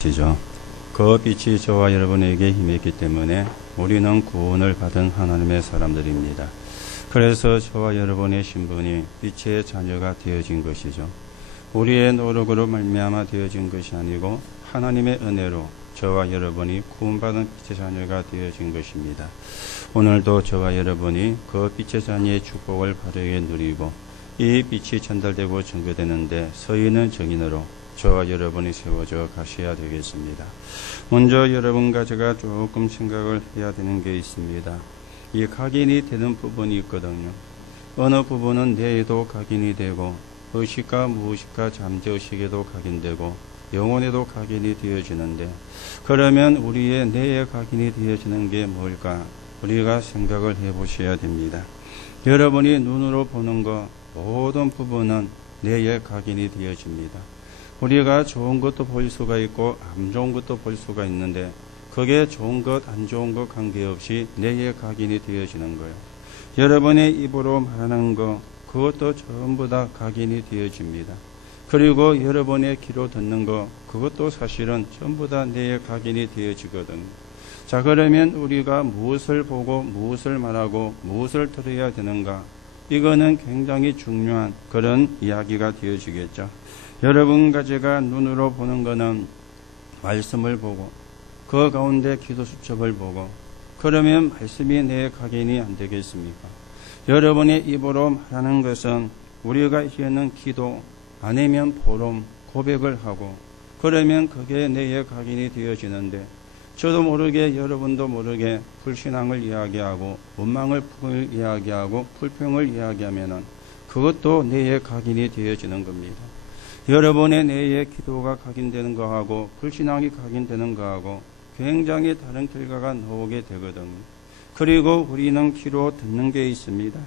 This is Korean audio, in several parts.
시죠. 그 빛이 저와 여러분에게 임했기 때문에 우리는 구원을 받은 하나님의 사람들입니다. 그래서 저와 여러분의 신분이 빛의 자녀가 되어진 것이죠. 우리의 노력으로 말미암아 되어진 것이 아니고 하나님의 은혜로 저와 여러분이 구원받은 빛의 자녀가 되어진 것입니다. 오늘도 저와 여러분이 그 빛의 자녀의 축복을 바르게 누리고 이 빛이 전달되고 증거되는데 서 있는 증인으로 저와 여러분이 세워져 가셔야 되겠습니다. 먼저 여러분과 제가 조금 생각을 해야 되는 게 있습니다. 이 각인이 되는 부분이 있거든요. 어느 부분은 뇌에도 각인이 되고 의식과 무의식과 잠재의식에도 각인되고 영혼에도 각인이 되어지는데, 그러면 우리의 뇌에 각인이 되어지는 게 뭘까? 우리가 생각을 해보셔야 됩니다. 여러분이 눈으로 보는 것 모든 부분은 뇌에 각인이 되어집니다. 우리가 좋은 것도 볼 수가 있고 안 좋은 것도 볼 수가 있는데, 그게 좋은 것 안 좋은 것 관계없이 뇌에 각인이 되어지는 거예요. 여러분의 입으로 말하는 것 그것도 전부 다 각인이 되어집니다. 그리고 여러분의 귀로 듣는 것 그것도 사실은 전부 다 뇌에 각인이 되어지거든요. 자, 그러면 우리가 무엇을 보고 무엇을 말하고 무엇을 들어야 되는가? 이거는 굉장히 중요한 그런 이야기가 되어지겠죠. 여러분과 제가 눈으로 보는 거는 말씀을 보고 그 가운데 기도 수첩을 보고, 그러면 말씀이 내 각인이 안 되겠습니까? 여러분의 입으로 말하는 것은 우리가 이제는 기도 아니면 포럼 고백을 하고, 그러면 그게 내에 각인이 되어지는데, 저도 모르게 여러분도 모르게 불신앙을 이야기하고 원망을 이야기하고 불평을 이야기하면은 그것도 내에 각인이 되어지는 겁니다. 여러분의 뇌에 기도가 각인되는 거하고 불신앙이 각인되는 거하고 굉장히 다른 결과가 나오게 되거든요. 그리고 우리는 귀로 듣는 게 있습니다.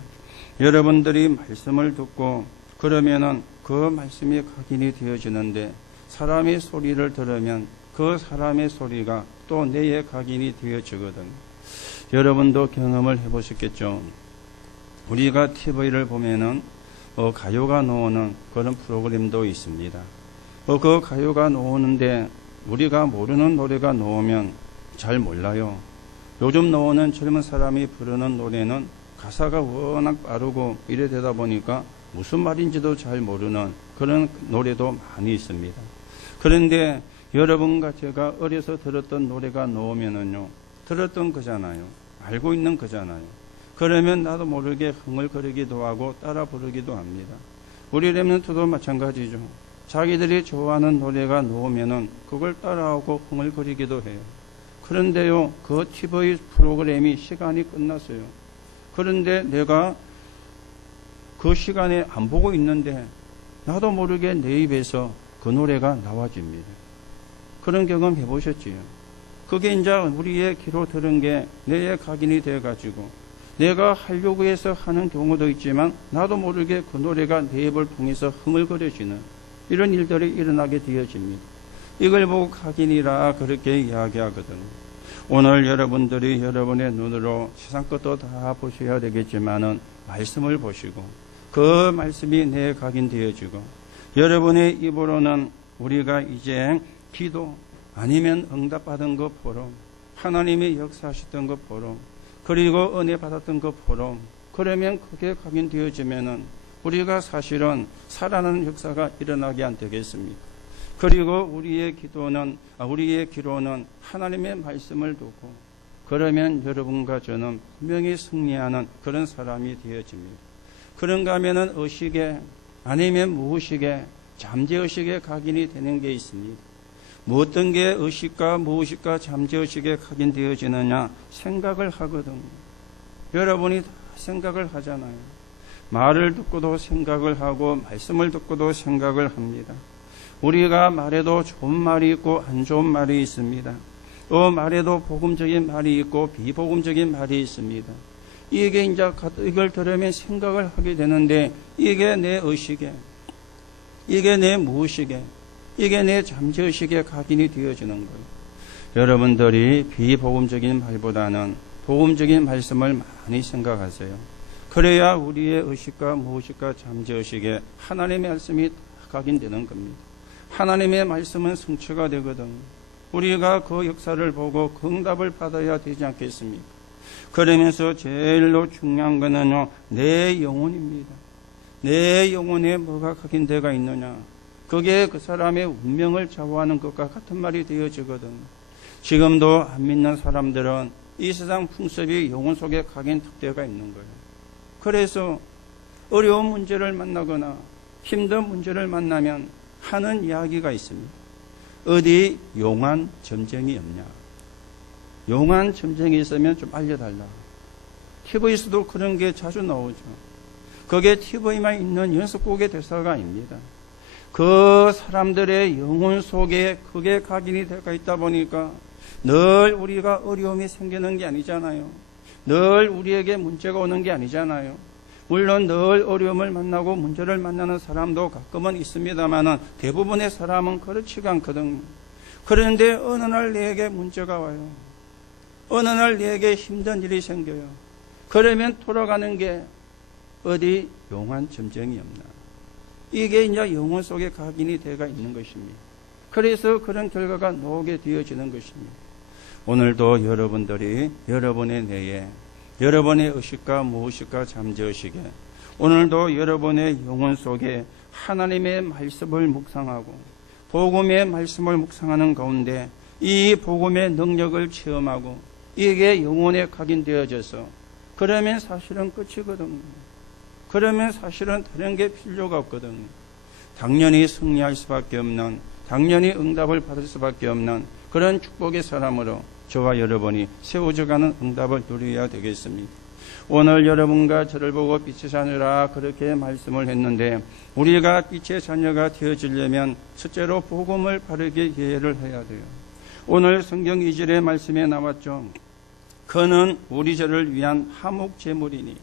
여러분들이 말씀을 듣고 그러면은 그 말씀이 각인이 되어지는데, 사람의 소리를 들으면 그 사람의 소리가 또 뇌에 각인이 되어지거든요. 여러분도 경험을 해보셨겠죠. 우리가 TV를 보면은 가요가 나오는 그런 프로그램도 있습니다. 그 가요가 나오는데 우리가 모르는 노래가 나오면 잘 몰라요. 요즘 나오는 젊은 사람이 부르는 노래는 가사가 워낙 빠르고 이래 되다 보니까 무슨 말인지도 잘 모르는 그런 노래도 많이 있습니다. 그런데 여러분과 제가 어려서 들었던 노래가 나오면은요, 들었던 거잖아요. 알고 있는 거잖아요. 그러면 나도 모르게 흥얼거리기도 하고 따라 부르기도 합니다. 우리 렘넌트도 마찬가지죠. 자기들이 좋아하는 노래가 나오면은 그걸 따라하고 흥얼거리기도 해요. 그런데요, 그 TV 프로그램이 시간이 끝났어요. 그런데 내가 그 시간에 안 보고 있는데 나도 모르게 내 입에서 그 노래가 나와집니다. 그런 경험 해보셨지요? 그게 이제 우리의 귀로 들은 게 뇌에 각인이 돼가지고 내가 하려고 해서 하는 경우도 있지만 나도 모르게 그 노래가 내 입을 통해서 흥얼거려지는 이런 일들이 일어나게 되어집니다. 이걸 보고 각인이라 그렇게 이야기하거든요. 오늘 여러분들이 여러분의 눈으로 세상 것도 다 보셔야 되겠지만은 말씀을 보시고 그 말씀이 내에 각인되어지고, 여러분의 입으로는 우리가 이제 기도 아니면 응답받은 것 보러, 하나님이 역사하셨던 것 보러, 그리고 은혜 받았던 것 보러, 그러면 그게 각인되어지면은 우리가 사실은 살아나는 역사가 일어나게 안 되겠습니까? 그리고 우리의 기도는 하나님의 말씀을 두고, 그러면 여러분과 저는 분명히 승리하는 그런 사람이 되어집니다. 그런가 하면은 의식에 아니면 무의식에 잠재의식에 각인이 되는 게 있습니다. 어떤 게 의식과 무의식과 잠재의식에 각인되어지느냐? 생각을 하거든요. 여러분이 생각을 하잖아요. 말을 듣고도 생각을 하고 말씀을 듣고도 생각을 합니다. 우리가 말에도 좋은 말이 있고 안 좋은 말이 있습니다. 말에도 복음적인 말이 있고 비복음적인 말이 있습니다. 이게 이제 이걸 들으면 생각을 하게 되는데, 이게 내 의식에, 이게 내 무의식에, 이게 내 잠재의식에 각인이 되어지는 거예요. 여러분들이 비복음적인 말보다는 복음적인 말씀을 많이 생각하세요. 그래야 우리의 의식과 무의식과 잠재의식에 하나님의 말씀이 각인되는 겁니다. 하나님의 말씀은 성취가 되거든요. 우리가 그 역사를 보고 그 응답을 받아야 되지 않겠습니까? 그러면서 제일로 중요한 거는요, 내 영혼입니다. 내 영혼에 뭐가 각인되어 있느냐. 그게 그 사람의 운명을 좌우하는 것과 같은 말이 되어지거든요. 지금도 안 믿는 사람들은 이 세상 풍습이 영혼 속에 각인되어 있는 거예요. 그래서 어려운 문제를 만나거나 힘든 문제를 만나면 하는 이야기가 있습니다. 어디 용한 점쟁이 없냐. 용한 점쟁이 있으면 좀 알려달라. TV에서도 그런 게 자주 나오죠. 그게 TV만 있는 연습곡의 대사가 아닙니다. 그 사람들의 영혼 속에 그게 각인이 되어 있다 보니까 늘 우리가 어려움이 생기는 게 아니잖아요. 늘 우리에게 문제가 오는 게 아니잖아요. 물론 늘 어려움을 만나고 문제를 만나는 사람도 가끔은 있습니다만 대부분의 사람은 그렇지가 않거든요. 그런데 어느 날 내게 문제가 와요. 어느 날 내게 힘든 일이 생겨요. 그러면 돌아가는 게 어디 용한 점쟁이 없나. 이게 이제 영혼 속에 각인이 되어 있는 것입니다. 그래서 그런 결과가 나오게 되어지는 것입니다. 오늘도 여러분들이 여러분의 뇌에 여러분의 의식과 무의식과 잠재의식에 오늘도 여러분의 영혼 속에 하나님의 말씀을 묵상하고 복음의 말씀을 묵상하는 가운데 이 복음의 능력을 체험하고 이게 영혼에 각인되어져서 그러면 사실은 끝이거든요. 그러면 사실은 다른 게 필요가 없거든요. 당연히 승리할 수밖에 없는, 당연히 응답을 받을 수밖에 없는 그런 축복의 사람으로 저와 여러분이 세워져가는 응답을 누려야 되겠습니다. 오늘 여러분과 저를 보고 빛의 자녀라 그렇게 말씀을 했는데 우리가 빛의 자녀가 되어지려면 첫째로 복음을 바르게 이해를 해야 돼요. 오늘 성경 2절의 말씀에 나왔죠. 그는 우리 죄를 위한 화목 제물이니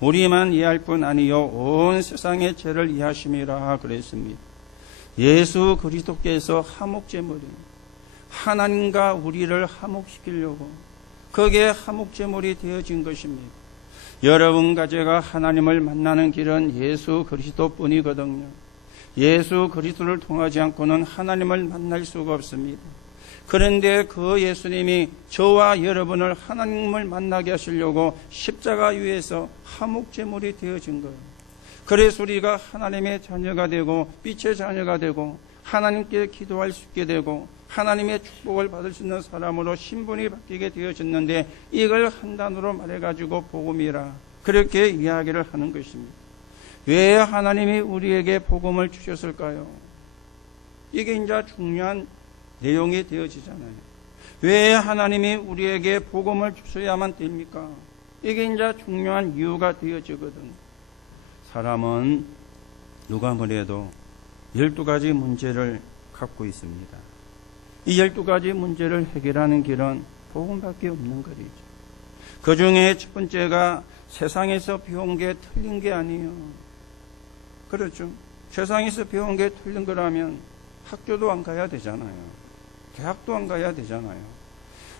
우리만 이해할 뿐 아니요 온 세상의 죄를 이해하심이라 그랬습니다. 예수 그리스도께서 화목 제물이니 하나님과 우리를 화목시키려고 그게 화목 제물이 되어진 것입니다. 여러분과 제가 하나님을 만나는 길은 예수 그리스도뿐이거든요. 예수 그리스도를 통하지 않고는 하나님을 만날 수가 없습니다. 그런데 그 예수님이 저와 여러분을 하나님을 만나게 하시려고 십자가 위에서 화목제물이 되어진 거예요. 그래서 우리가 하나님의 자녀가 되고 빛의 자녀가 되고 하나님께 기도할 수 있게 되고 하나님의 축복을 받을 수 있는 사람으로 신분이 바뀌게 되어졌는데 이걸 한 단어로 말해가지고 복음이라 그렇게 이야기를 하는 것입니다. 왜 하나님이 우리에게 복음을 주셨을까요? 이게 이제 중요한 내용이 되어지잖아요. 왜 하나님이 우리에게 복음을 주셔야만 됩니까? 이게 이제 중요한 이유가 되어지거든요. 사람은 누가 뭐래도 12가지 문제를 갖고 있습니다. 이 12가지 문제를 해결하는 길은 복음밖에 없는 거리죠. 그 중에 첫 번째가 세상에서 배운 게 틀린 게 아니에요. 그렇죠. 세상에서 배운 게 틀린 거라면 학교도 안 가야 되잖아요. 대학도 안 가야 되잖아요.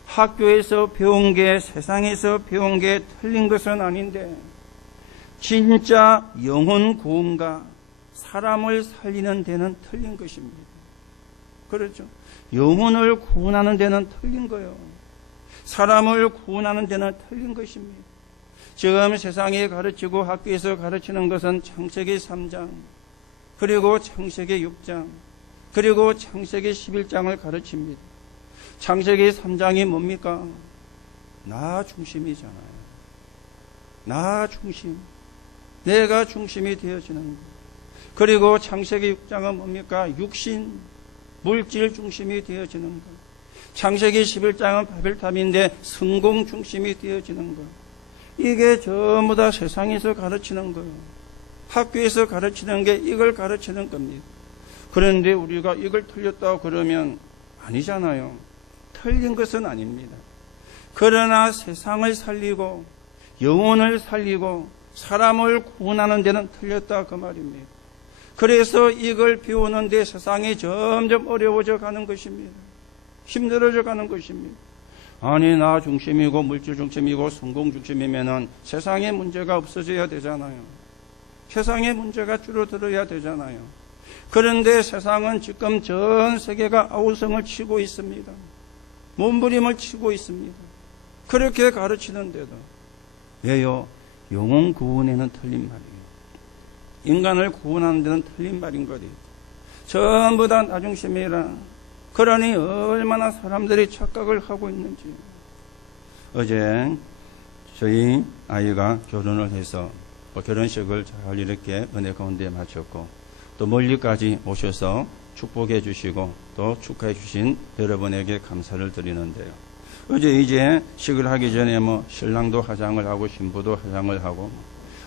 학교에서 배운 게 세상에서 배운 게 틀린 것은 아닌데 진짜 영혼 구원과 사람을 살리는 데는 틀린 것입니다. 그렇죠. 영혼을 구원하는 데는 틀린 거예요. 사람을 구원하는 데는 틀린 것입니다. 지금 세상에 가르치고 학교에서 가르치는 것은 창세기 3장 그리고 창세기 6장 그리고 창세기 11장을 가르칩니다. 창세기 3장이 뭡니까? 나 중심이잖아요. 나 중심. 내가 중심이 되어지는 것. 그리고 창세기 6장은 뭡니까? 육신, 물질 중심이 되어지는 것. 창세기 11장은 바벨탑인데 성공 중심이 되어지는 것. 이게 전부 다 세상에서 가르치는 거예요. 학교에서 가르치는 게 이걸 가르치는 겁니다. 그런데 우리가 이걸 틀렸다고 그러면 아니잖아요. 틀린 것은 아닙니다. 그러나 세상을 살리고 영혼을 살리고 사람을 구원하는 데는 틀렸다 그 말입니다. 그래서 이걸 배우는데 세상이 점점 어려워져 가는 것입니다. 힘들어져 가는 것입니다. 아니 나 중심이고 물질 중심이고 성공 중심이면은 세상의 문제가 없어져야 되잖아요. 세상의 문제가 줄어들어야 되잖아요. 그런데 세상은 지금 전 세계가 아우성을 치고 있습니다. 몸부림을 치고 있습니다. 그렇게 가르치는데도 왜요? 영혼 구원에는 틀린 말이에요. 인간을 구원하는 데는 틀린 말인 거예요. 전부 다 나중심이라. 그러니 얼마나 사람들이 착각을 하고 있는지. 어제 저희 아이가 결혼을 해서 결혼식을 잘 이렇게 은혜 가운데 마쳤고 또 멀리까지 오셔서 축복해 주시고 또 축하해 주신 여러분에게 감사를 드리는데요. 어제 이제 식을 하기 전에 신랑도 화장을 하고 신부도 화장을 하고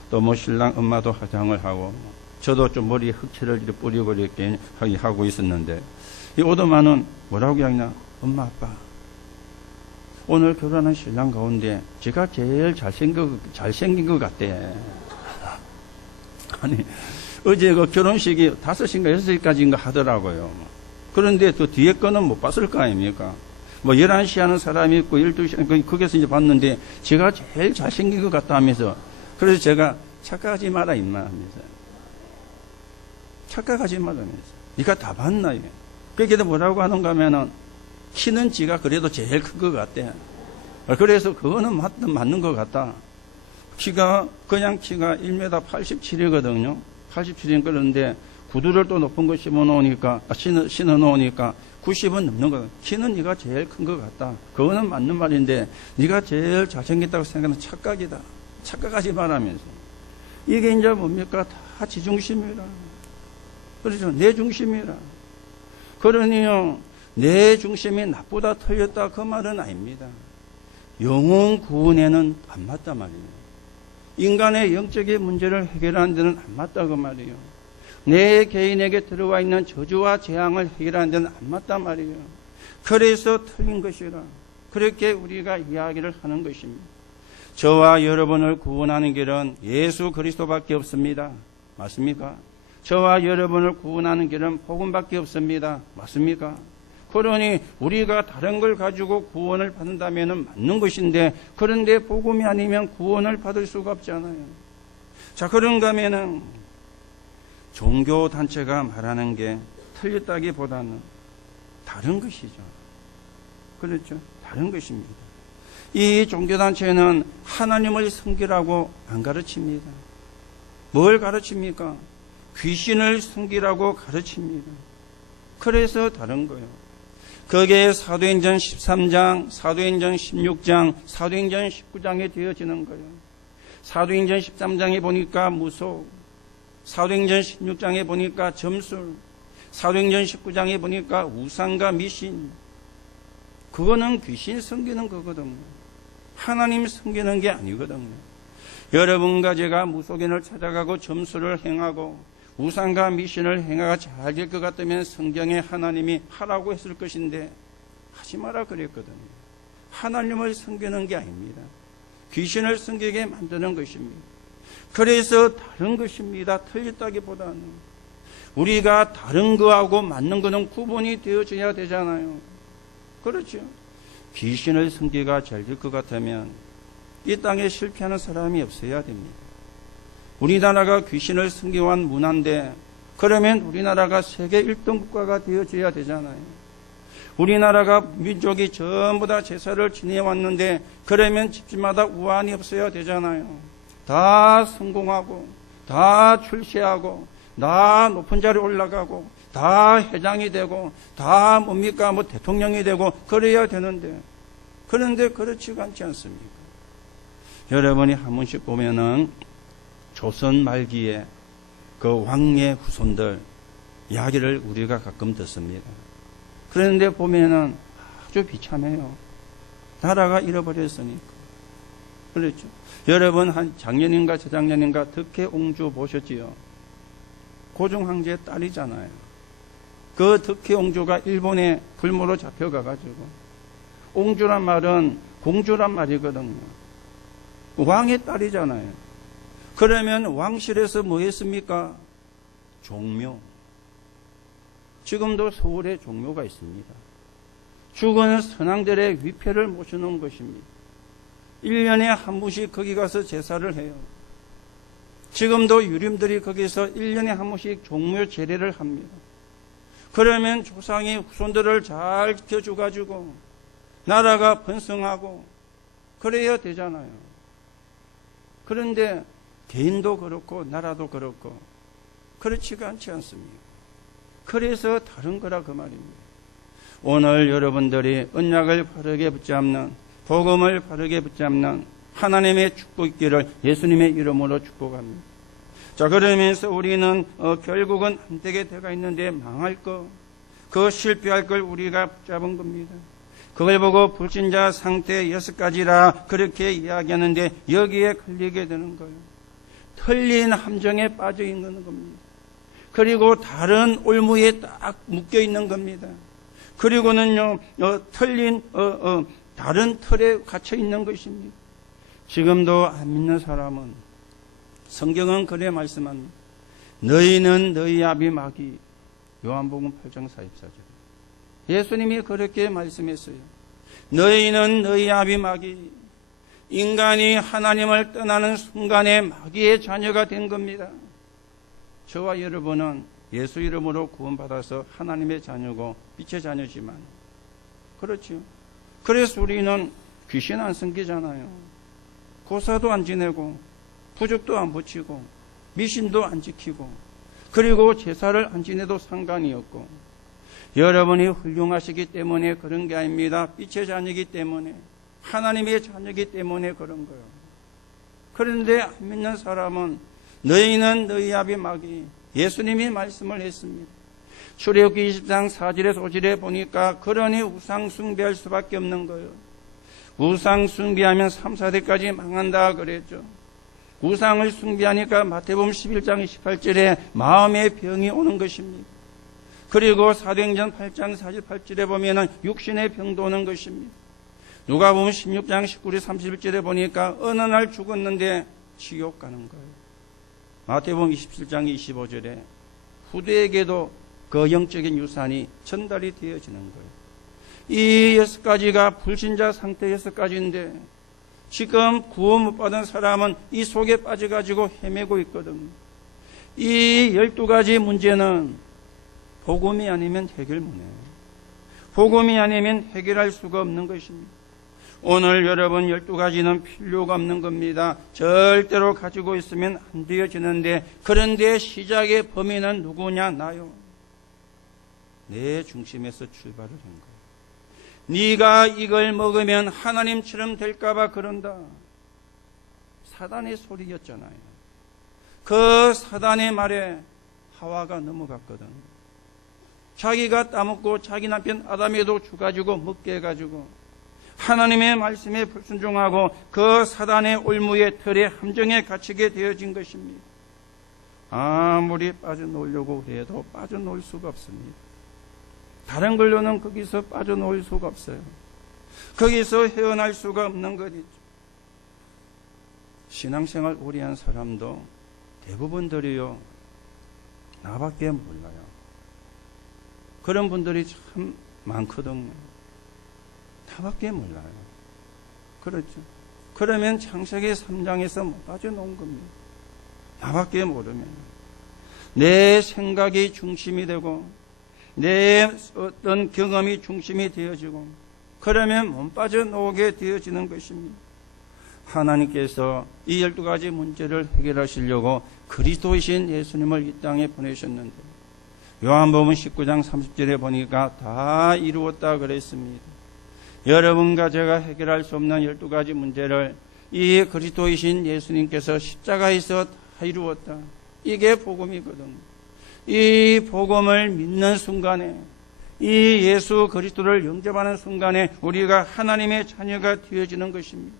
또 신랑 엄마도 화장을 하고 저도 좀 머리에 흑채를 뿌리고 이렇게 하고 있었는데 이 오도만은 뭐라고 하냐? 엄마 아빠 오늘 결혼한 신랑 가운데 제가 제일 잘생긴 것 같대. 아니 어제 그 결혼식이 5시인가 6시까지인가 하더라고요. 그런데 또 뒤에 거는 못 봤을 거 아닙니까? 11시 하는 사람이 있고 12시, 거기서 이제 봤는데 제가 제일 잘생긴 것 같다 하면서 그래서 제가 착각하지 마라 임마 하면서 착각하지 마라 하면서 네가 다 봤나 이게. 그게 뭐라고 하는가 하면은 키는 지가 그래도 제일 큰 것 같대. 그래서 그거는 맞는 것 같다. 그냥 키가 1m 87이거든요. 87인 그런데 구두를 또 높은 거 신어 놓으니까 90은 넘는 거다. 키는 네가 제일 큰 것 같다. 그거는 맞는 말인데 네가 제일 잘생겼다고 생각하는 착각이다. 착각하지 말라면서. 이게 이제 뭡니까? 다 지중심이라. 그렇죠. 내 중심이라. 그러니요. 내 중심이 나쁘다 틀렸다 그 말은 아닙니다. 영혼 구원에는 안 맞다 말이에요. 인간의 영적인 문제를 해결하는 데는 안 맞다 그 말이에요. 내 개인에게 들어와 있는 저주와 재앙을 해결하는 데는 안 맞다 말이에요. 그래서 틀린 것이라. 그렇게 우리가 이야기를 하는 것입니다. 저와 여러분을 구원하는 길은 예수 그리스도밖에 없습니다. 맞습니까? 저와 여러분을 구원하는 길은 복음밖에 없습니다. 맞습니까? 그러니 우리가 다른 걸 가지고 구원을 받는다면 맞는 것인데 그런데 복음이 아니면 구원을 받을 수가 없잖아요. 자, 그런가 하면은 종교단체가 말하는 게 틀렸다기보다는 다른 것이죠. 그렇죠? 다른 것입니다. 이 종교단체는 하나님을 섬기라고 안 가르칩니다. 뭘 가르칩니까? 귀신을 섬기라고 가르칩니다. 그래서 다른 거예요. 거기에 사도행전 13장, 사도행전 16장, 사도행전 19장에 되어지는 거예요. 사도행전 13장에 보니까 무속, 사도행전 16장에 보니까 점술, 사도행전 19장에 보니까 우상과 미신. 그거는 귀신 섬기는 거거든요. 하나님 섬기는 게 아니거든요. 여러분과 제가 무속인을 찾아가고 점술을 행하고 우상과 미신을 행하가 잘 될 것 같으면 성경에 하나님이 하라고 했을 것인데 하지 마라 그랬거든요. 하나님을 섬기는 게 아닙니다. 귀신을 섬기게 만드는 것입니다. 그래서 다른 것입니다. 틀렸다기보다는 우리가 다른 거하고 맞는 거는 구분이 되어져야 되잖아요. 그렇죠. 귀신을 섬기가 잘 될 것 같으면 이 땅에 실패하는 사람이 없어야 됩니다. 우리나라가 귀신을 섬기한 문화인데 그러면 우리나라가 세계 1등 국가가 되어져야 되잖아요. 우리나라가 민족이 전부 다 제사를 지내왔는데 그러면 집집마다 우환이 없어야 되잖아요. 다 성공하고 다 출세하고 다 높은 자리에 올라가고 다 회장이 되고 다 뭡니까 대통령이 되고 그래야 되는데 그런데 그렇지가 않지 않습니까? 여러분이 한 번씩 보면은 조선 말기에 그 왕의 후손들 이야기를 우리가 가끔 듣습니다. 그런데 보면은 아주 비참해요. 나라가 잃어버렸으니까. 그렇죠. 여러분 한 작년인가 재작년인가 덕혜옹주 보셨지요? 고종황제의 딸이잖아요. 그 덕혜옹주가 일본에 불모로 잡혀가가지고 옹주란 말은 공주란 말이거든요. 왕의 딸이잖아요. 그러면 왕실에서 뭐 했습니까? 종묘. 지금도 서울에 종묘가 있습니다. 죽은 선왕들의 위패를 모셔놓은 것입니다. 1년에 한 번씩 거기 가서 제사를 해요. 지금도 유림들이 거기서 1년에 한 번씩 종묘 제례를 합니다. 그러면 조상이 후손들을 잘 지켜줘가지고 나라가 번성하고 그래야 되잖아요. 그런데 개인도 그렇고 나라도 그렇고 그렇지가 않지 않습니까? 그래서 다른 거라 그 말입니다. 오늘 여러분들이 언약을 바르게 붙잡는, 복음을 바르게 붙잡는 하나님의 축복 있기를 예수님의 이름으로 축복합니다. 자, 그러면서 우리는 결국은 안 되게 돼가 있는데 망할 거, 그 실패할 걸 우리가 붙잡은 겁니다. 그걸 보고 불신자 상태 6가지라 그렇게 이야기하는데 여기에 걸리게 되는 거예요. 틀린 함정에 빠져 있는 겁니다. 그리고 다른 올무에 딱 묶여 있는 겁니다. 그리고는요, 틀린 다른 틀에 갇혀 있는 것입니다. 지금도 안 믿는 사람은 성경은 그래 말씀합니다. 너희는 너희 아비 마귀. 요한복음 8장 44절. 예수님이 그렇게 말씀했어요. 너희는 너희 아비 마귀. 인간이 하나님을 떠나는 순간에 마귀의 자녀가 된 겁니다. 저와 여러분은 예수 이름으로 구원받아서 하나님의 자녀고 빛의 자녀지만 그렇죠. 그래서 우리는 귀신 안 섬기잖아요. 고사도 안 지내고 부적도 안 붙이고 미신도 안 지키고 그리고 제사를 안 지내도 상관이 없고 여러분이 훌륭하시기 때문에 그런 게 아닙니다. 빛의 자녀이기 때문에 하나님의 자녀이기 때문에 그런 거예요. 그런데 안 믿는 사람은 너희는 너희 아비 마귀 예수님이 말씀을 했습니다. 출애굽기 20장 4절에서 5절에 보니까 그러니 우상 숭배할 수밖에 없는 거예요. 우상 숭배하면 3, 4대까지 망한다 그랬죠. 우상을 숭배하니까 마태복음 11장 28절에 마음의 병이 오는 것입니다. 그리고 사도행전 8장 48절에 보면은 육신의 병도 오는 것입니다. 누가복음 16장 19절 31절에 보니까 어느 날 죽었는데 지옥 가는 거예요. 마태복음 27장 25절에 후대에게도 그 영적인 유산이 전달이 되어지는 거예요. 이 6가지가 불신자 상태 6가지인데 지금 구원 못 받은 사람은 이 속에 빠져가지고 헤매고 있거든요. 이 12가지 문제는 복음이 아니면 해결 못해요. 복음이 아니면 해결할 수가 없는 것입니다. 오늘 여러분 12가지는 필요가 없는 겁니다. 절대로 가지고 있으면 안 되어지는데 그런데 시작의 범인은 누구냐? 나요. 내 중심에서 출발을 한 거예요. 네가 이걸 먹으면 하나님처럼 될까봐 그런다. 사단의 소리였잖아요. 그 사단의 말에 하와가 넘어갔거든. 자기가 따먹고 자기 남편 아담에도 주가지고 먹게 해가지고 하나님의 말씀에 불순종하고 그 사단의 올무의 틀에 함정에 갇히게 되어진 것입니다. 아무리 빠져놓으려고 해도 빠져놓을 수가 없습니다. 다른 걸로는 거기서 빠져놓을 수가 없어요. 거기서 헤어날 수가 없는 것이죠. 신앙생활 오래 한 사람도 대부분들이요, 나밖에 몰라요. 그런 분들이 참 많거든요. 나밖에 몰라요. 그렇죠. 그러면 창세기 3장에서 못 빠져놓은 겁니다. 나밖에 모르면. 내 생각이 중심이 되고 내 어떤 경험이 중심이 되어지고 그러면 못 빠져나오게 되어지는 것입니다. 하나님께서 이 12가지 문제를 해결하시려고 그리스도이신 예수님을 이 땅에 보내셨는데 요한복음 19장 30절에 보니까 다 이루었다 그랬습니다. 여러분과 제가 해결할 수 없는 12가지 문제를 이 그리스도이신 예수님께서 십자가에서 다 이루었다. 이게 복음이거든요. 이 복음을 믿는 순간에 이 예수 그리스도를 영접하는 순간에 우리가 하나님의 자녀가 되어지는 것입니다.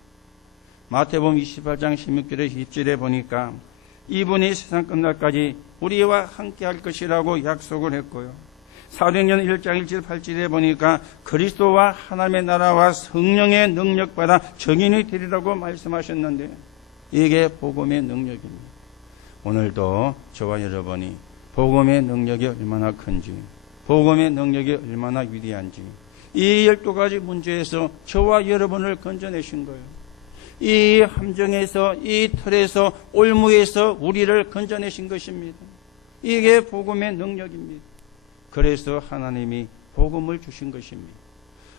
마태복음 28장 16절에 20절에 보니까 이분이 세상 끝날까지 우리와 함께 할 것이라고 약속을 했고요. 사도행전 1장 1절 8절에 보니까 그리스도와 하나님의 나라와 성령의 능력받아 증인이 되리라고 말씀하셨는데 이게 복음의 능력입니다. 오늘도 저와 여러분이 복음의 능력이 얼마나 큰지, 복음의 능력이 얼마나 위대한지 이 12가지 문제에서 저와 여러분을 건져내신 거예요. 이 함정에서, 이 틀에서, 올무에서 우리를 건져내신 것입니다. 이게 복음의 능력입니다. 그래서 하나님이 복음을 주신 것입니다.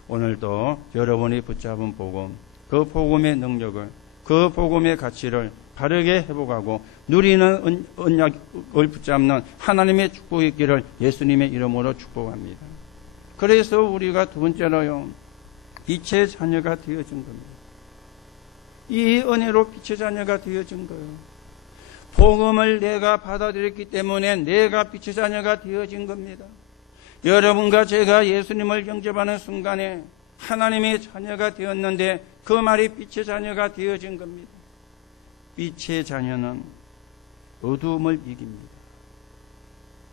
오늘도 여러분이 붙잡은 복음, 그 복음의 능력을, 그 복음의 가치를 바르게 회복하고 누리는 언약을 붙잡는 하나님의 축복이 있기를 예수님의 이름으로 축복합니다. 그래서 우리가 두 번째로요, 빛의 자녀가 되어진 겁니다. 이 은혜로 빛의 자녀가 되어진 거예요. 복음을 내가 받아들였기 때문에 내가 빛의 자녀가 되어진 겁니다. 여러분과 제가 예수님을 영접하는 순간에 하나님의 자녀가 되었는데 그 말이 빛의 자녀가 되어진 겁니다. 빛의 자녀는 어두움을 이깁니다.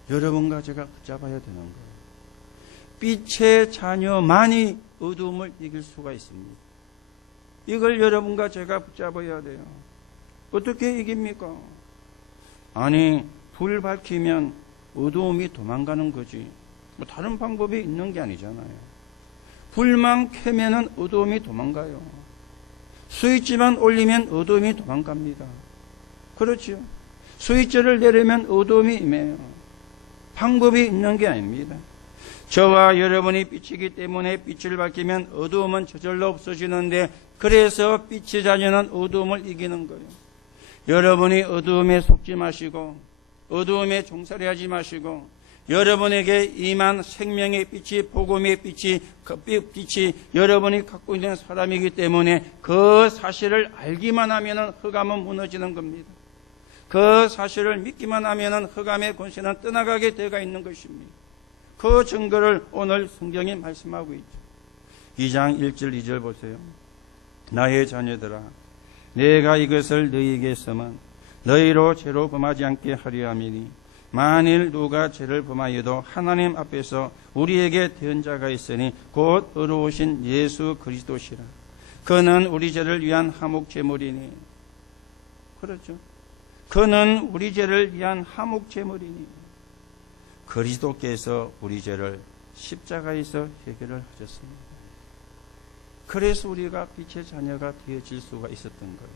여러분과 제가 붙잡아야 되는 거예요. 빛의 자녀만이 어두움을 이길 수가 있습니다. 이걸 여러분과 제가 붙잡아야 돼요. 어떻게 이깁니까? 아니, 불 밝히면 어두움이 도망가는 거지. 뭐 다른 방법이 있는 게 아니잖아요. 불만 켜면은 어두움이 도망가요. 스위치만 올리면 어두움이 도망갑니다. 그렇죠? 스위치를 내리면 어두움이 임해요. 방법이 있는 게 아닙니다. 저와 여러분이 빛이기 때문에 빛을 밝히면 어두움은 저절로 없어지는데, 그래서 빛의 자녀는 어두움을 이기는 거예요. 여러분이 어두움에 속지 마시고 어두움에 종살이 하지 마시고 여러분에게 임한 생명의 빛이, 복음의 빛이, 그 빛이 여러분이 갖고 있는 사람이기 때문에 그 사실을 알기만 하면 흑암은 무너지는 겁니다. 그 사실을 믿기만 하면 흑암의 권세는 떠나가게 되어 있는 것입니다. 그 증거를 오늘 성경이 말씀하고 있죠. 2장 1절 2절 보세요. 나의 자녀들아, 내가 이것을 너희에게 써만 너희로 죄로 범하지 않게 하려 함이니, 만일 누가 죄를 범하여도 하나님 앞에서 우리에게 대언 자가 있으니 곧 의로우신 예수 그리스도시라. 그는 우리 죄를 위한 화목 제물이니. 그렇죠? 그는 우리 죄를 위한 화목 제물이니. 그리스도께서 우리 죄를 십자가에서 해결을 하셨습니다. 그래서 우리가 빛의 자녀가 되어질 수가 있었던 거예요.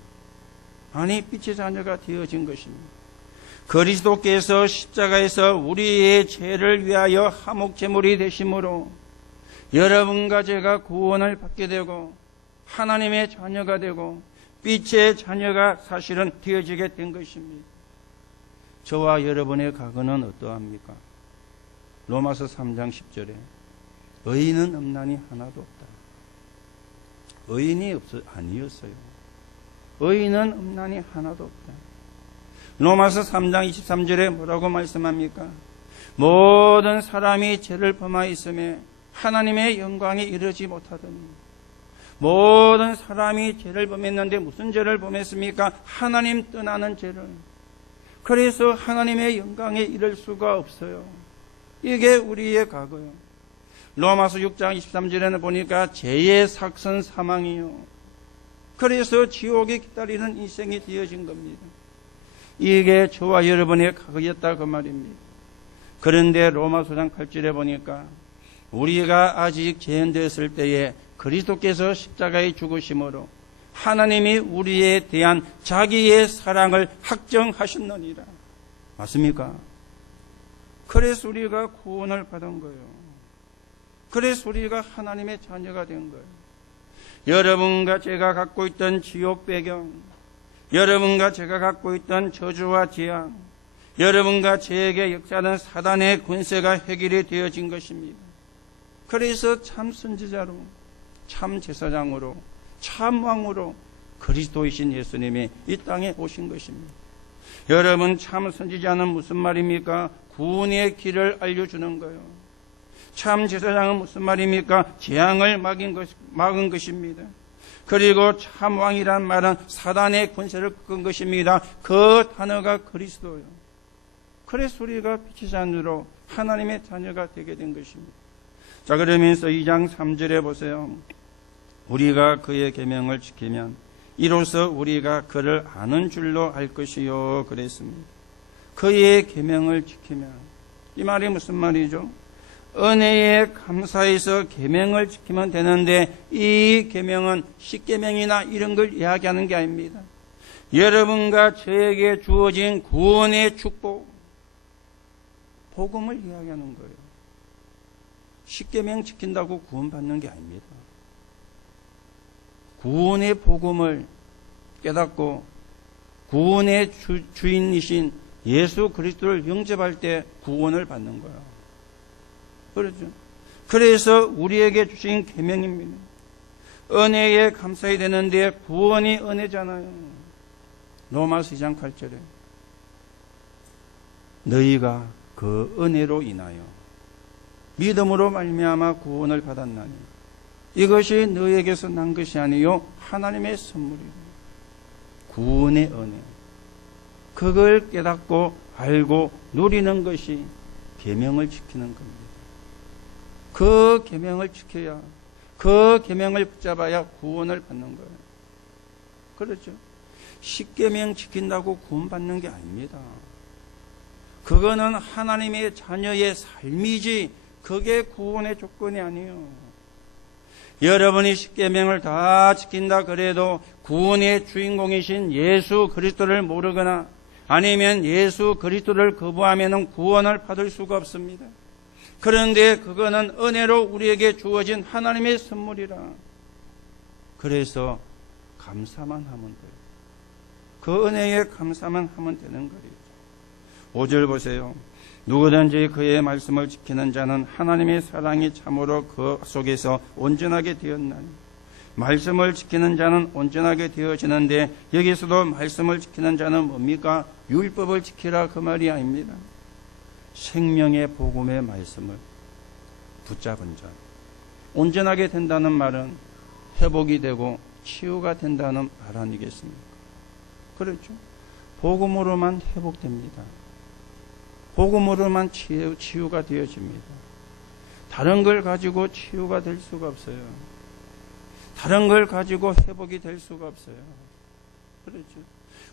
아니, 빛의 자녀가 되어진 것입니다. 그리스도께서 십자가에서 우리의 죄를 위하여 화목제물이 되심으로 여러분과 제가 구원을 받게 되고 하나님의 자녀가 되고 빛의 자녀가 사실은 되어지게 된 것입니다. 저와 여러분의 과거는 어떠합니까? 로마서 3장 10절에 의인은 없나니 하나도 없다. 의인이 아니었어요. 의인은 없나니 하나도 없다. 로마서 3장 23절에 뭐라고 말씀합니까? 모든 사람이 죄를 범하였음에 하나님의 영광에 이르지 못하더니. 모든 사람이 죄를 범했는데 무슨 죄를 범했습니까? 하나님 떠나는 죄를. 그래서 하나님의 영광에 이를 수가 없어요. 이게 우리의 과거요. 로마서 6장 23절에는 보니까 죄의 삭선 사망이요. 그래서 지옥에 기다리는 인생이 되어진 겁니다. 이게 저와 여러분의 과거였다 그 말입니다. 그런데 로마서 5장 8절에 보니까 우리가 아직 죄인되었을 때에 그리스도께서 십자가에 죽으심으로 하나님이 우리에 대한 자기의 사랑을 확정하셨느니라. 맞습니까? 그래서 우리가 구원을 받은 거예요. 그래서 우리가 하나님의 자녀가 된 거예요. 여러분과 제가 갖고 있던 지옥 배경, 여러분과 제가 갖고 있던 저주와 재앙, 여러분과 제게 역사하는 사단의 권세가 해결이 되어진 것입니다. 그래서 참 선지자로, 참 제사장으로, 참 왕으로 그리스도이신 예수님이 이 땅에 오신 것입니다. 여러분, 참 선지자는 무슨 말입니까? 구원의 길을 알려주는 거예요. 참 제사장은 무슨 말입니까? 재앙을 막은 것입니다. 그리고 참 왕이란 말은 사단의 권세를 꺾은 것입니다. 그 단어가 그리스도예요. 그래서 우리가 빛의 자녀로 하나님의 자녀가 되게 된 것입니다. 자, 그러면서 2장 3절에 보세요. 우리가 그의 계명을 지키면 이로써 우리가 그를 아는 줄로 알 것이요 그랬습니다. 그의 계명을 지키면, 이 말이 무슨 말이죠? 은혜에 감사해서 계명을 지키면 되는데 이 계명은 십계명이나 이런 걸 이야기하는 게 아닙니다. 여러분과 저에게 주어진 구원의 축복, 복음을 이야기하는 거예요. 십계명 지킨다고 구원받는 게 아닙니다. 구원의 복음을 깨닫고 구원의 주인이신 예수 그리스도를 영접할 때 구원을 받는 거예요. 그렇죠? 그래서 우리에게 주신 계명입니다. 은혜에 감사해야 되는데 구원이 은혜잖아요. 로마서 2장 8절에 너희가 그 은혜로 인하여 믿음으로 말미암아 구원을 받았나니 이것이 너희에게서 난 것이 아니요 하나님의 선물이라. 구원의 은혜, 그걸 깨닫고 알고 누리는 것이 계명을 지키는 겁니다. 그 계명을 지켜야, 그 계명을 붙잡아야 구원을 받는 거예요. 그렇죠? 십계명 지킨다고 구원받는 게 아닙니다. 그거는 하나님의 자녀의 삶이지 그게 구원의 조건이 아니에요. 여러분이 십계명을 다 지킨다 그래도 구원의 주인공이신 예수 그리스도를 모르거나 아니면 예수 그리스도를 거부하면 구원을 받을 수가 없습니다. 그런데 그거는 은혜로 우리에게 주어진 하나님의 선물이라. 그래서 감사만 하면 돼요. 그 은혜에 감사만 하면 되는 거예요. 5절 보세요. 누구든지 그의 말씀을 지키는 자는 하나님의 사랑이 참으로 그 속에서 온전하게 되었나니. 말씀을 지키는 자는 온전하게 되어지는데 여기서도 말씀을 지키는 자는 뭡니까? 율법을 지키라 그 말이 아닙니다. 생명의 복음의 말씀을 붙잡은 자. 온전하게 된다는 말은 회복이 되고 치유가 된다는 말 아니겠습니까? 그렇죠? 복음으로만 회복됩니다. 복음으로만 치유가 되어집니다. 다른 걸 가지고 치유가 될 수가 없어요. 다른 걸 가지고 회복이 될 수가 없어요. 그렇죠?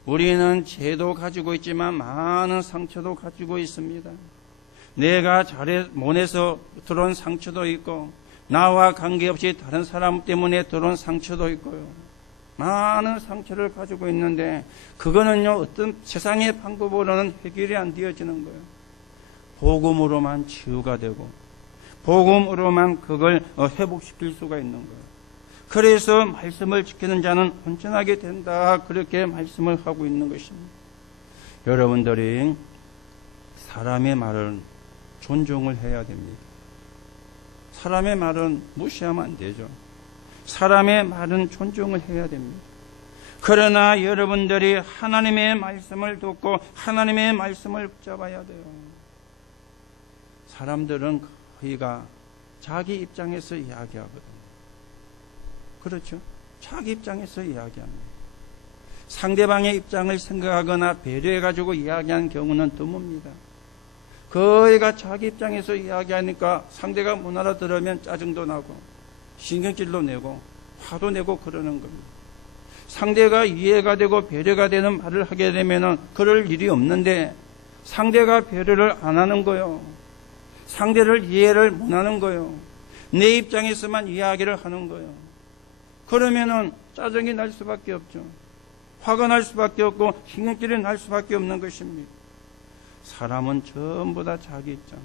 우리는 죄도 가지고 있지만 많은 상처도 가지고 있습니다. 내가 못해서 들어온 상처도 있고 나와 관계없이 다른 사람 때문에 들어온 상처도 있고요. 많은 상처를 가지고 있는데 그거는요 어떤 세상의 방법으로는 해결이 안 되어지는 거예요. 복음으로만 치유가 되고 복음으로만 그걸 회복시킬 수가 있는 거예요. 그래서 말씀을 지키는 자는 온전하게 된다. 그렇게 말씀을 하고 있는 것입니다. 여러분들이 사람의 말은 존중을 해야 됩니다. 사람의 말은 무시하면 안 되죠. 사람의 말은 존중을 해야 됩니다. 그러나 여러분들이 하나님의 말씀을 듣고 하나님의 말씀을 붙잡아야 돼요. 사람들은 거의가 자기 입장에서 이야기하거든요. 그렇죠? 자기 입장에서 이야기합니다. 상대방의 입장을 생각하거나 배려해가지고 이야기하는 경우는 드뭅니다. 거의가 자기 입장에서 이야기하니까 상대가 못 알아들으면 짜증도 나고 신경질도 내고 화도 내고 그러는 겁니다. 상대가 이해가 되고 배려가 되는 말을 하게 되면은 그럴 일이 없는데 상대가 배려를 안 하는 거예요. 상대를 이해를 못 하는 거예요. 내 입장에서만 이야기를 하는 거예요. 그러면은 짜증이 날 수밖에 없죠. 화가 날 수밖에 없고 신경질이 날 수밖에 없는 것입니다. 사람은 전부 다 자기 입장.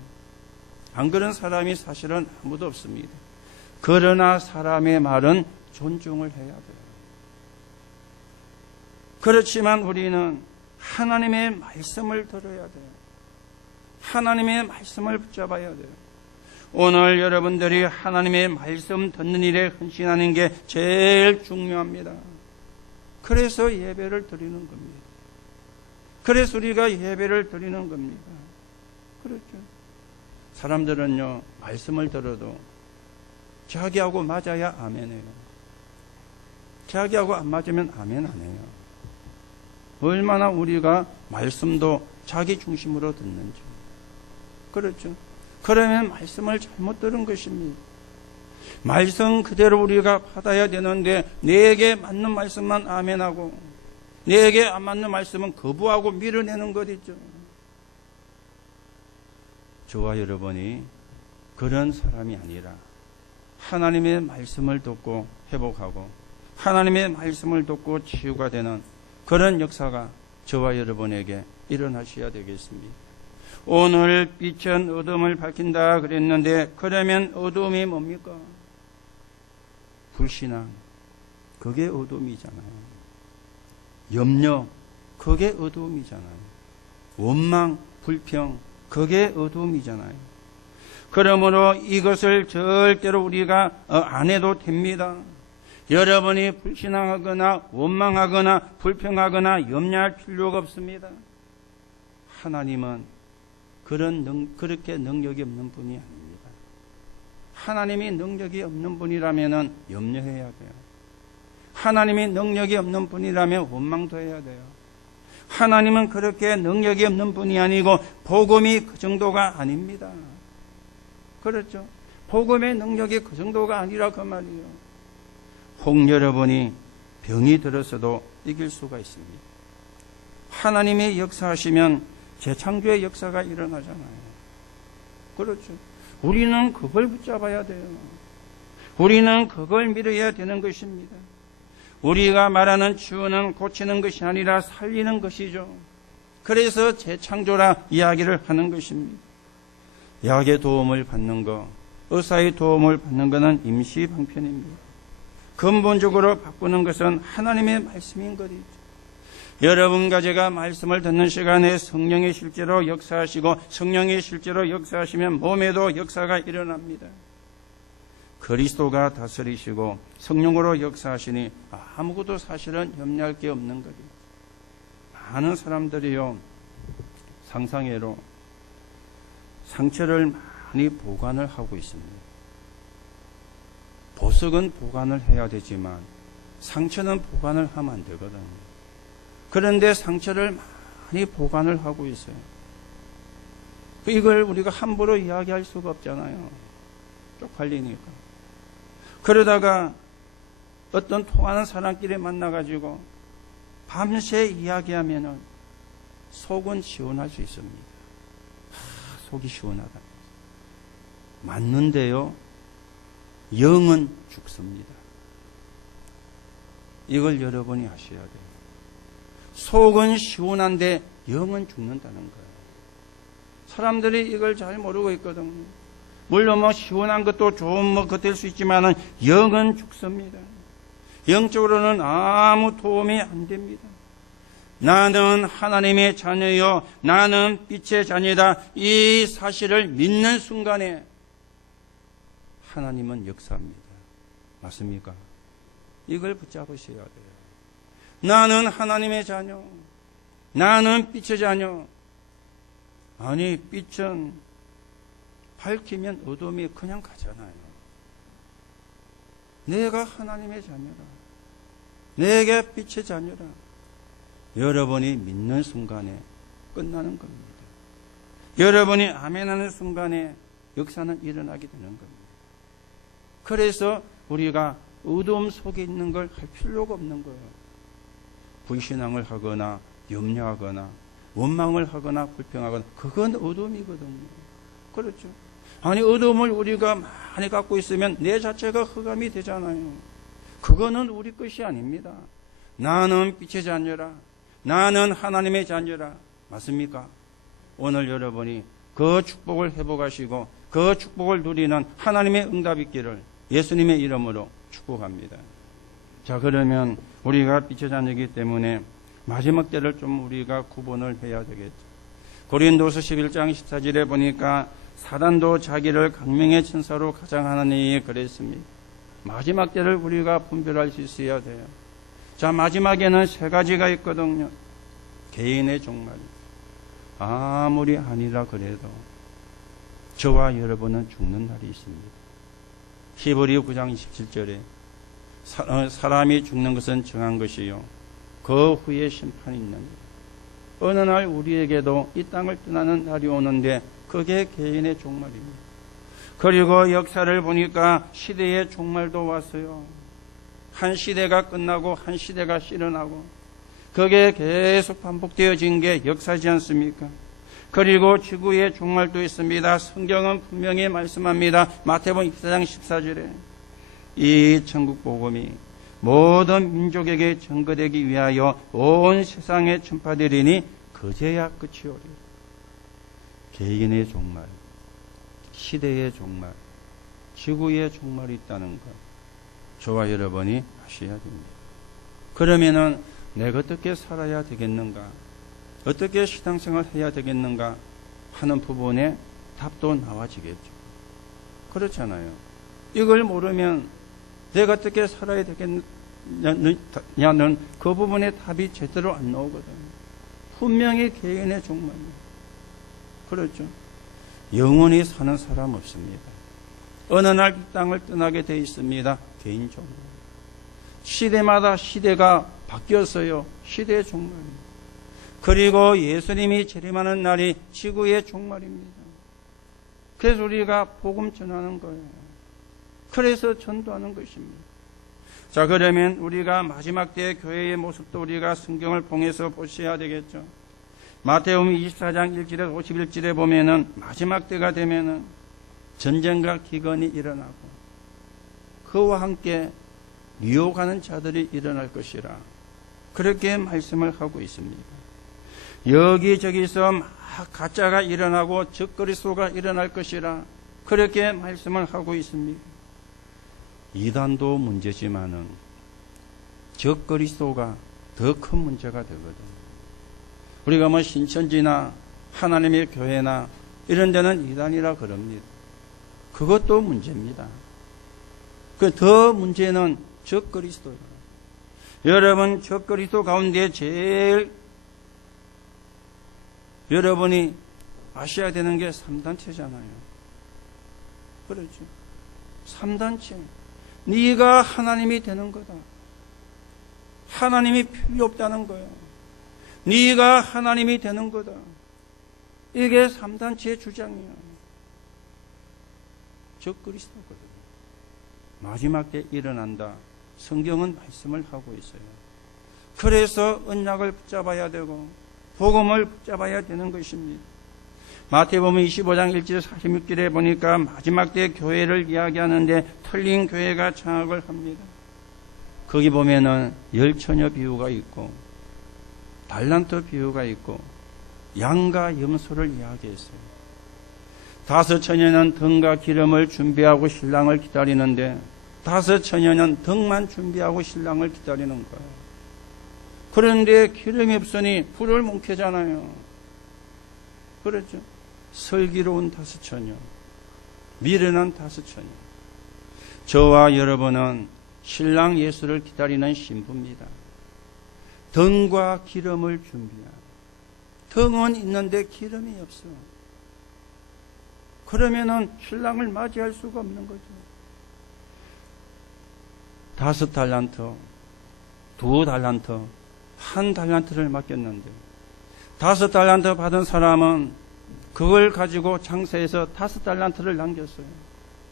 안 그런 사람이 사실은 아무도 없습니다. 그러나 사람의 말은 존중을 해야 돼요. 그렇지만 우리는 하나님의 말씀을 들어야 돼요. 하나님의 말씀을 붙잡아야 돼요. 오늘 여러분들이 하나님의 말씀 듣는 일에 헌신하는 게 제일 중요합니다. 그래서 예배를 드리는 겁니다. 그래서 우리가 예배를 드리는 겁니다. 그렇죠. 사람들은요, 말씀을 들어도 자기하고 맞아야 아멘해요. 자기하고 안 맞으면 아멘 안 해요. 얼마나 우리가 말씀도 자기 중심으로 듣는지. 그렇죠. 그러면 말씀을 잘못 들은 것입니다. 말씀 그대로 우리가 받아야 되는데 내게 맞는 말씀만 아멘하고 내게 안 맞는 말씀은 거부하고 밀어내는 것 있죠. 저와 여러분이 그런 사람이 아니라 하나님의 말씀을 듣고 회복하고 하나님의 말씀을 듣고 치유가 되는 그런 역사가 저와 여러분에게 일어나셔야 되겠습니다. 오늘 빛은 어둠을 밝힌다 그랬는데 그러면 어둠이 뭡니까? 불신앙, 그게 어둠이잖아요. 염려, 그게 어둠이잖아요. 원망, 불평, 그게 어둠이잖아요. 그러므로 이것을 절대로 우리가 안 해도 됩니다. 여러분이 불신앙하거나 원망하거나 불평하거나 염려할 필요가 없습니다. 하나님은 그렇게 능력이 없는 분이 아닙니다. 하나님이 능력이 없는 분이라면 염려해야 돼요. 하나님이 능력이 없는 분이라면 원망도 해야 돼요. 하나님은 그렇게 능력이 없는 분이 아니고 복음이 그 정도가 아닙니다. 그렇죠? 복음의 능력이 그 정도가 아니라 그 말이에요. 혹 여러분이 병이 들었어도 이길 수가 있습니다. 하나님이 역사하시면 재창조의 역사가 일어나잖아요. 그렇죠? 우리는 그걸 붙잡아야 돼요. 우리는 그걸 믿어야 되는 것입니다. 우리가 말하는 치유는 고치는 것이 아니라 살리는 것이죠. 그래서 재창조라 이야기를 하는 것입니다. 약의 도움을 받는 것, 의사의 도움을 받는 것은 임시 방편입니다. 근본적으로 바꾸는 것은 하나님의 말씀인 것이죠. 여러분과 제가 말씀을 듣는 시간에 성령이 실제로 역사하시고 성령이 실제로 역사하시면 몸에도 역사가 일어납니다. 그리스도가 다스리시고 성령으로 역사하시니 아무것도 사실은 염려할 게 없는 거죠. 많은 사람들이요, 상상외로 상처를 많이 보관을 하고 있습니다. 보석은 보관을 해야 되지만 상처는 보관을 하면 안 되거든요. 그런데 상처를 많이 보관을 하고 있어요. 이걸 우리가 함부로 이야기할 수가 없잖아요. 쪽팔리니까. 그러다가 어떤 통하는 사람끼리 만나가지고 밤새 이야기하면은 속은 시원할 수 있습니다. 속이 시원하다. 맞는데요, 영은 죽습니다. 이걸 여러분이 아셔야 돼요. 속은 시원한데 영은 죽는다는 거예요. 사람들이 이걸 잘 모르고 있거든요. 물론 뭐 시원한 것도 좋은 것 될 수 있지만은 영은 죽습니다. 영적으로는 아무 도움이 안 됩니다. 나는 하나님의 자녀요, 나는 빛의 자녀다. 이 사실을 믿는 순간에 하나님은 역사합니다. 맞습니까? 이걸 붙잡으셔야 돼요. 나는 하나님의 자녀, 나는 빛의 자녀. 아니, 빛은 밝히면 어둠이 그냥 가잖아요. 내가 하나님의 자녀라, 내게 빛의 자녀라. 여러분이 믿는 순간에 끝나는 겁니다. 여러분이 아멘하는 순간에 역사는 일어나게 되는 겁니다. 그래서 우리가 어두움 속에 있는 걸 할 필요가 없는 거예요. 불신앙을 하거나 염려하거나 원망을 하거나 불평하거나 그건 어둠이거든요. 그렇죠? 아니, 어둠을 우리가 많이 갖고 있으면 내 자체가 흑암이 되잖아요. 그거는 우리 것이 아닙니다. 나는 빛의 자녀라, 나는 하나님의 자녀라. 맞습니까? 오늘 여러분이 그 축복을 회복하시고 그 축복을 누리는 하나님의 응답 있기를 예수님의 이름으로 축복합니다. 자, 그러면 우리가 빛의 자녀이기 때문에 마지막 때를 좀 우리가 구분을 해야 되겠죠. 고린도서 11장 14절에 보니까 사단도 자기를 강명의 천사로 가장하느니 그랬습니다. 마지막 때를 우리가 분별할 수 있어야 돼요. 자, 마지막에는 세 가지가 있거든요. 개인의 종말. 아무리 아니라 그래도 저와 여러분은 죽는 날이 있습니다. 히브리 9장 27절에 사람이 죽는 것은 정한 것이요, 그 후에 심판이 있느니라. 어느 날 우리에게도 이 땅을 떠나는 날이 오는데 그게 개인의 종말입니다. 그리고 역사를 보니까 시대의 종말도 왔어요. 한 시대가 끝나고 한 시대가 일어나고 그게 계속 반복되어진 게 역사지 않습니까? 그리고 지구의 종말도 있습니다. 성경은 분명히 말씀합니다. 마태복음 24장 14절에 이 천국 복음이 모든 민족에게 전거되기 위하여 온 세상에 전파되리니 그제야 끝이 오리라. 개인의 종말, 시대의 종말, 지구의 종말이 있다는 것, 저와 여러분이 아셔야 됩니다. 그러면은 내가 어떻게 살아야 되겠는가, 어떻게 신앙생활 해야 되겠는가 하는 부분에 답도 나와지겠죠. 그렇잖아요. 이걸 모르면 내가 어떻게 살아야 되겠냐는 그 부분에 답이 제대로 안 나오거든요. 분명히 개인의 종말입니다. 그렇죠. 영원히 사는 사람 없습니다. 어느 날 이 땅을 떠나게 되어 있습니다. 개인적으로. 시대마다 시대가 바뀌었어요. 시대의 종말입니다. 그리고 예수님이 재림하는 날이 지구의 종말입니다. 그래서 우리가 복음 전하는 거예요. 그래서 전도하는 것입니다. 자, 그러면 우리가 마지막 때 교회의 모습도 우리가 성경을 통해서 보셔야 되겠죠. 마태복음 24장 1절에서 51절에 보면은 마지막 때가 되면은 전쟁과 기근이 일어나고 그와 함께 유혹하는 자들이 일어날 것이라 그렇게 말씀을 하고 있습니다. 여기저기서 막 가짜가 일어나고 적그리스도가 일어날 것이라 그렇게 말씀을 하고 있습니다. 이단도 문제지만은 적그리스도가 더 큰 문제가 되거든요. 우리가 뭐 신천지나 하나님의 교회나 이런 데는 이단이라 그럽니다. 그것도 문제입니다. 그 더 문제는 적그리스도예요. 여러분, 적그리스도 가운데 제일 여러분이 아셔야 되는 게 3단체잖아요. 그렇죠. 3단체. 네가 하나님이 되는 거다. 하나님이 필요 없다는 거예요. 네가 하나님이 되는 거다. 이게 3단체의 주장이에요. 적그리스도거든요. 마지막 때 일어난다. 성경은 말씀을 하고 있어요. 그래서 언약을 붙잡아야 되고 복음을 붙잡아야 되는 것입니다. 마태복음 25장 1절 46절에 보니까 마지막 때 교회를 이야기하는데 틀린 교회가 장악을 합니다. 거기 보면은 열처녀 비유가 있고 달란트 비유가 있고 양과 염소를 이야기했어요. 5처녀는 등과 기름을 준비하고 신랑을 기다리는데 5처녀는 등만 준비하고 신랑을 기다리는 거예요. 그런데 기름이 없으니 불을 못 켜잖아요. 그렇죠. 슬기로운 5처녀, 미련한 5처녀. 저와 여러분은 신랑 예수를 기다리는 신부입니다. 등과 기름을 준비한. 등은 있는데 기름이 없어. 그러면은 신랑을 맞이할 수가 없는 거죠. 5달란트, 2달란트, 1달란트를 맡겼는데 5달란트 받은 사람은 그걸 가지고 장사해서 5달란트를 남겼어요.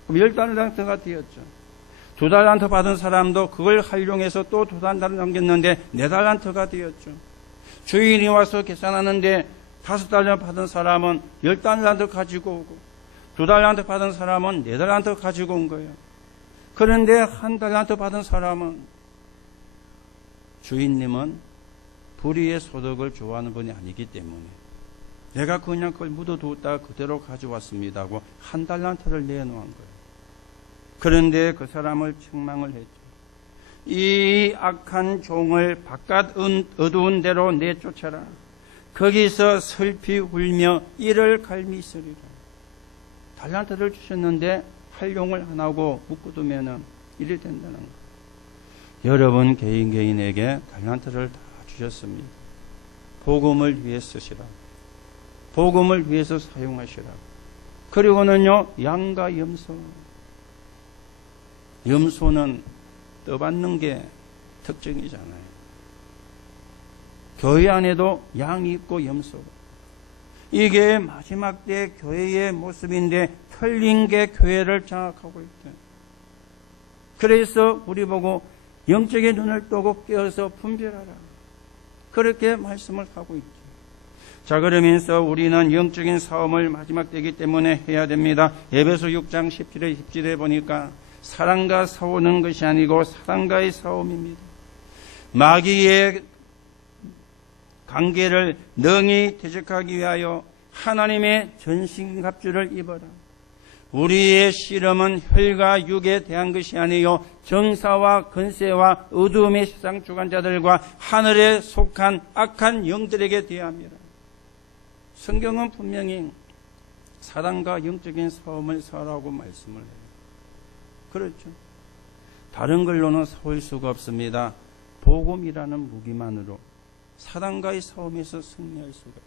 그럼 10달란트가 되었죠. 2달란트 받은 사람도 그걸 활용해서 또 2달란트를 남겼는데 4달란트가 되었죠. 주인이 와서 계산하는데 5달란트 받은 사람은 10달란트 가지고 오고 2달란트 받은 사람은 4달란트 가지고 온 거예요. 그런데 1달란트 받은 사람은 주인님은 불의의 소득을 좋아하는 분이 아니기 때문에 내가 그냥 그걸 묻어두었다가 그대로 가져왔습니다 하고 1달란트를 내놓은 거예요. 그런데 그 사람을 책망을 했죠. 이 악한 종을 바깥 어두운 데로 내쫓아라. 거기서 슬피 울며 이를 갈미 있으리라. 달란트를 주셨는데 활용을 안 하고 묶어두면 이래 된다는 거예요. 여러분 개인에게 달란트를 다 주셨습니다. 복음을 위해 쓰시라. 복음을 위해서 사용하시라. 그리고는요, 양과 염소. 염소는 떠받는 게 특징이잖아요. 교회 안에도 양이 있고 염소가. 이게 마지막 때 교회의 모습인데 틀린 게 교회를 장악하고 있대. 그래서 우리 보고 영적인 눈을 뜨고 깨어서 분별하라. 그렇게 말씀을 하고 있죠. 자, 그러면서 우리는 영적인 싸움을 마지막 때이기 때문에 해야 됩니다. 에베소 6장 17절 20절에 보니까 사랑과 싸우는 것이 아니고 사랑과의 싸움입니다. 마귀의 관계를 능히 대적하기 위하여 하나님의 전신갑주를 입어라. 우리의 씨름은 혈과 육에 대한 것이 아니요 정사와 권세와 어두움의 세상 주관자들과 하늘에 속한 악한 영들에게 대함이라. 성경은 분명히 사단과 영적인 싸움을 싸우라고 말씀을 해요. 그렇죠. 다른 걸로는 싸울 수가 없습니다. 복음이라는 무기만으로 사단과의 싸움에서 승리할 수가 있다.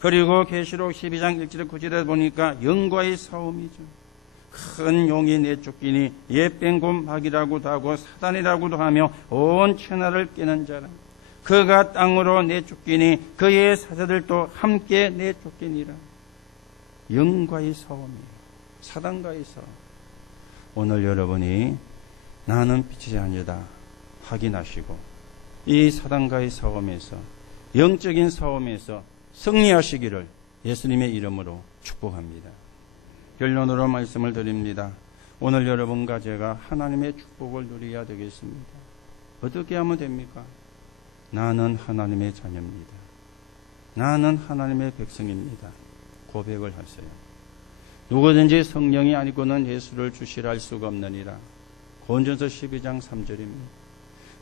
그리고 계시록 12장 1절 9절에 보니까 영과의 싸움이죠. 큰 용이 내쫓기니 옛뱀곰 마귀라고도 하고 사단이라고도 하며 온 천하를 깨는 자라. 그가 땅으로 내쫓기니 그의 사자들도 함께 내쫓기니라. 영과의 싸움이에요. 사단과의 싸움. 오늘 여러분이 나는 빛의 자녀다 확인하시고 이 사단과의 싸움에서 영적인 싸움에서 승리하시기를 예수님의 이름으로 축복합니다. 결론으로 말씀을 드립니다. 오늘 여러분과 제가 하나님의 축복을 누려야 되겠습니다. 어떻게 하면 됩니까? 나는 하나님의 자녀입니다. 나는 하나님의 백성입니다. 고백을 하세요. 누구든지 성령이 아니고는 예수를 주시라 할 수가 없느니라. 고린도전서 12장 3절입니다.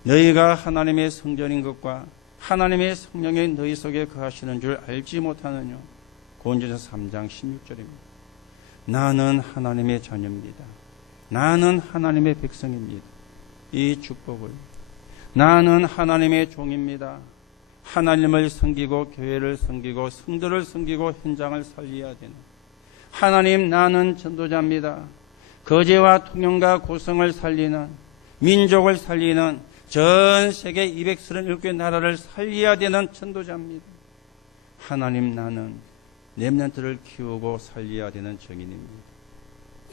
너희가 하나님의 성전인 것과 하나님의 성령이 너희 속에 거하시는 줄 알지 못하느냐. 고린도전서 3장 16절입니다. 나는 하나님의 자녀입니다. 나는 하나님의 백성입니다. 이 축복을 나는 하나님의 종입니다. 하나님을 섬기고 교회를 섬기고 성도를 섬기고 현장을 살려야 되는 하나님 나는 전도자입니다. 거제와 통영과 고성을 살리는 민족을 살리는 전 세계 237개 나라를 살려야 되는 전도자입니다. 하나님 나는 렘넌트를 키우고 살려야 되는 정인입니다.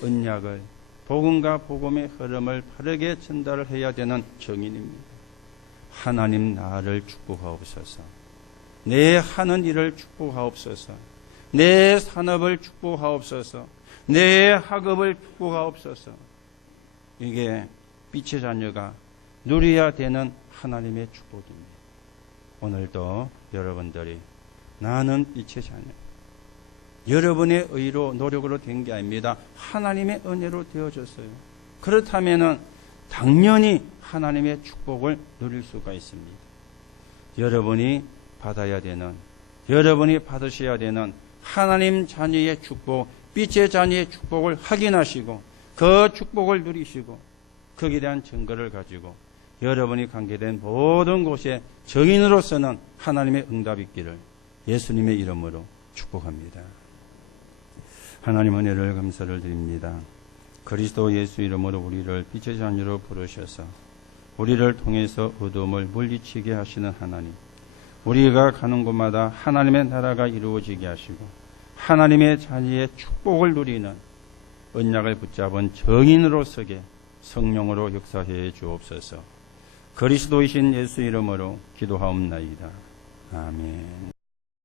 언약을 복음과 복음의 흐름을 바르게 전달을 해야 되는 정인입니다. 하나님 나를 축복하옵소서. 내 하는 일을 축복하옵소서. 내 산업을 축복하옵소서. 내 학업을 축복하옵소서. 이게 빛의 자녀가 누려야 되는 하나님의 축복입니다. 오늘도 여러분들이 나는 빛의 자녀. 여러분의 의로 노력으로 된 게 아닙니다. 하나님의 은혜로 되어졌어요. 그렇다면은 당연히 하나님의 축복을 누릴 수가 있습니다. 여러분이 받아야 되는, 여러분이 받으셔야 되는 하나님 자녀의 축복, 빛의 자녀의 축복을 확인하시고 그 축복을 누리시고 거기에 대한 증거를 가지고 여러분이 관계된 모든 곳에 정인으로서는 하나님의 응답이 있기를 예수님의 이름으로 축복합니다. 하나님 은혜를 감사를 드립니다. 그리스도 예수 이름으로 우리를 빛의 자녀로 부르셔서 우리를 통해서 어둠을 물리치게 하시는 하나님, 우리가 가는 곳마다 하나님의 나라가 이루어지게 하시고 하나님의 자녀의 축복을 누리는 언약을 붙잡은 정인으로 서게 성령으로 역사해 주옵소서. 그리스도이신 예수 이름으로 기도하옵나이다. 아멘.